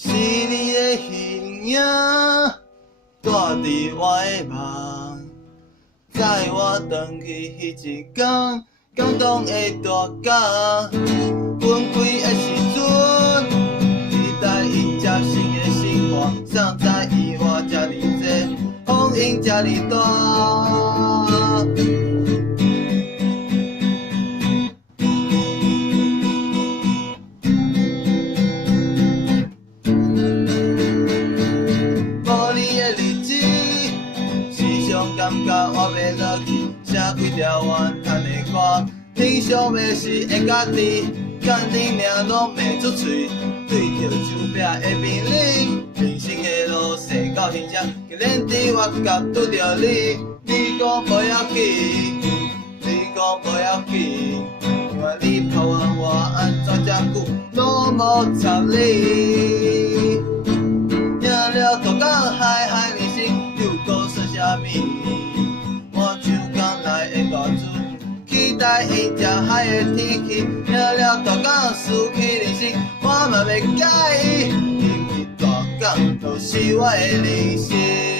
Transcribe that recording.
是你的形影，带伫我的梦。载我转去迄一天，感动的大家。分开的时阵，期待伊接新的生活，谁知意外遮尔济，风影遮尔大。无你的日子，时常感觉活袂落去，写几条怨叹的歌，天上的是会家己，干你命拢袂出嘴，对着酒瓶的面理，人生的路驶到现场，竟然伫我甲拄着你，你讲无要紧，你讲无要紧，因为你抛我安怎遮久，拢无插你。赢了大港海海人生，又搁算啥物？我像港内的大船，期待会食海的天气。赢了大港，输去人生，我嘛袂介意，因为大港就是我的人生。